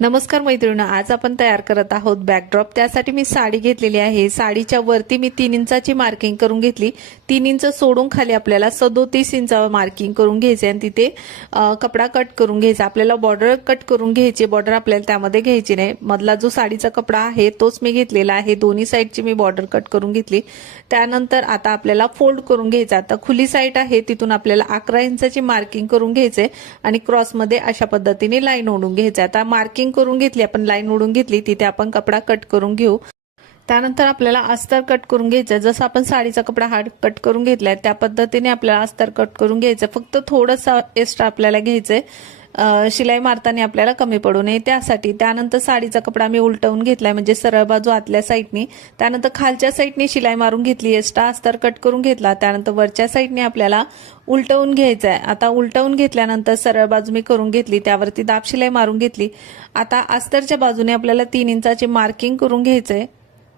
नमस्कार मैत्रिणी, आज आपण तयार करत आहोत बॅकड्रॉप। त्यासाठी मी साडी घेतलेली आहे। साडीच्या वरती मी 3 इंचाची मार्किंग करून घेतली। 3 इंच सोडून खाली आपल्याला 37 इंच मार्किंग करून घ्यायचे आणि तिथे कपडा कट करून घ्यायचा। आपल्याला बॉर्डर कट करून घ्यायची, बॉर्डर आपल्याला त्यामध्ये घ्यायची नाही। मधला जो साडीचा कपडा आहे तोच मी घेतलेला आहे। दोन्ही साइडची मी बॉर्डर कट करून घेतली। त्यानंतर आता आपल्याला फोल्ड करून घ्यायचा। आता खुली साइड आहे तिथून आपल्याला 11 इंचाची मार्किंग करून घ्यायचे आणि क्रॉस मध्ये अशा पद्धतीने लाईन ओढून घ्यायची। आता मार्किंग करून घेतली, आपण लाईन ओढून घेतली, तिथे आपण कपडा कट करून घेऊ। त्यानंतर आपल्याला अस्तर कट करून घ्यायचं। जसं आपण साडीचा कपडा हा कट करून घेतलाय त्या पद्धतीने आपल्याला अस्तर कट करून घ्यायचं। फक्त थोडंसं एक्स्ट्रा आपल्याला घ्यायचंय, शिलाई मारताना आपल्याला कमी पडू नये त्यासाठी। त्यानंतर साडीचा कपडा मी उलटवून घेतलाय, म्हणजे सरळ बाजू आतल्या साईडनी। त्यानंतर खालच्या साईडनी शिलाई मारून घेतली, एक्स्ट्रा अस्तर कट करून घेतला। त्यानंतर वरच्या साईडने आपल्याला उलटवून घ्यायचंय। आता उलटवून घेतल्यानंतर सरळ बाजू मी करून घेतली, त्यावरती दाब शिलाई मारून घेतली। आता अस्तरच्या बाजूने आपल्याला 3 इंचाची मार्किंग करून घ्यायचंय।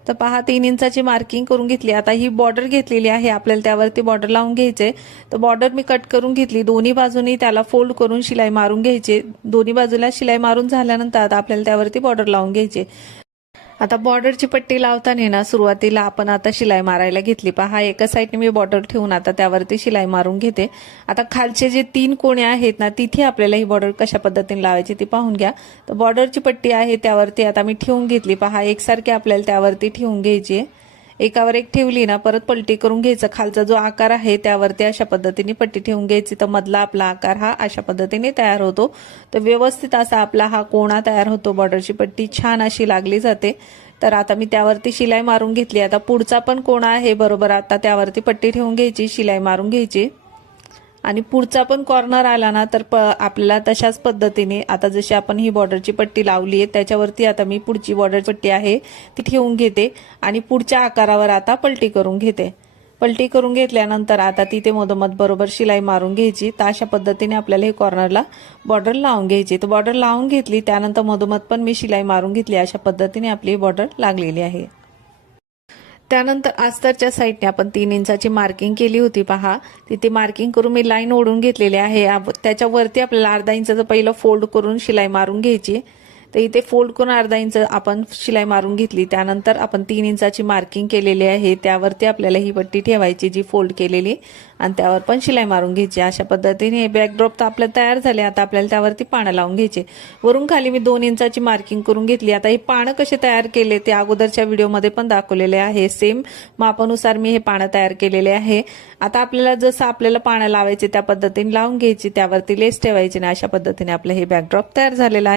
तर पहा 3 इंचाची मार्किंग करून घेतली। आता ही बॉर्डर घेतलेली आहे, आपल्याला त्यावरती बॉर्डर लावून घ्यायचे। तर बॉर्डर मी कट करून घेतली, दोन्ही बाजूनी त्याला फोल्ड करून शिलाई मारून घ्यायची। दोन्ही बाजूला शिलाई मारून झाल्यानंतर आता आपल्याला त्यावरती बॉर्डर लावून घ्यायची। आता बॉर्डरची पट्टी लावताना ना सुरुवातीला आपण आता शिलाई मारायला घेतली। पहा एका साईडने मी बॉर्डर ठेवून आता त्यावरती शिलाई मारून घेते। आता खालचे जे 3 कोणे आहेत ना तिथे आपल्याला ही बॉर्डर कशा पद्धतीने लावायची ती पाहून घ्या। तर बॉर्डरची पट्टी आहे त्यावरती आता मी ठेवून घेतली। पहा एकसारखी आपल्याला त्यावरती ठेवून घ्यायची। एकावर एक ठेवली ना परत पलटी करून घ्यायचं। खालचा जो आकार आहे त्यावरती अशा पद्धतीने पट्टी ठेवून घ्यायची। तर मधला आपला आकार हा अशा पद्धतीने तयार होतो। तर व्यवस्थित असा आपला हा कोणा तयार होतो। बॉर्डरची पट्टी छान अशी लागली जाते। तर आता मी त्यावरती शिलाई मारून घेतली। आता पुढचा पण कोणा आहे बरोबर आता त्यावरती पट्टी ठेवून घ्यायची, शिलाई मारून घ्यायची आणि पुढचा पण कॉर्नर आला ना तर आपल्याला तशाच पद्धतीने आता जशी आपण ही बॉर्डरची पट्टी लावली आहे त्याच्यावरती आता मी पुढची बॉर्डर पट्टी आहे ती ठेवून घेते आणि पुढच्या आकारावर आता पलटी करून घेते। पलटी करून घेतल्यानंतर आता तिथे मधोमध बरोबर शिलाई मारून घ्यायची। तर अशा पद्धतीने आपल्याला हे कॉर्नरला बॉर्डर लावून घ्यायची। तर बॉर्डर लावून घेतली, त्यानंतर मधोमध पण मी शिलाई मारून घेतली। अशा पद्धतीने आपली बॉर्डर लागलेली आहे। त्यानंतर अस्तरच्या साईडने आपण 3 इंचाची मार्किंग केली होती। पहा तिथे मार्किंग करून मी लाईन ओढून घेतलेली आहे। त्याच्यावरती आपल्याला अर्धा इंचाचं पहिलं फोल्ड करून शिलाई मारून घ्यायची। तर इथे फोल्ड करून अर्धा इंच आपण शिलाई मारून घेतली। त्यानंतर आपण 3 इंचाची मार्किंग केलेली आहे त्यावरती आपल्याला ही पट्टी ठेवायची जी फोल्ड केलेली आणि त्यावर पण शिलाई मारून घ्यायची। अशा पद्धतीने हे बॅकड्रॉप तर आपलं तयार झाले। आता आपल्याला त्यावरती पानं लावून घ्यायचे। वरून खाली मी 2 इंचाची मार्किंग करून घेतली। आता हे पानं कसे तयार केले ते अगोदरच्या व्हिडिओमध्ये पण दाखवलेले आहे। सेम मापानुसार मी हे पानं तयार केलेले आहे। आता आपल्याला जसं आपल्याला पानं लावायचे त्या पद्धतीने लावून घ्यायची, त्यावरती लेस ठेवायची आणि अशा पद्धतीने आपलं हे बॅकड्रॉप तयार झालेलं आहे।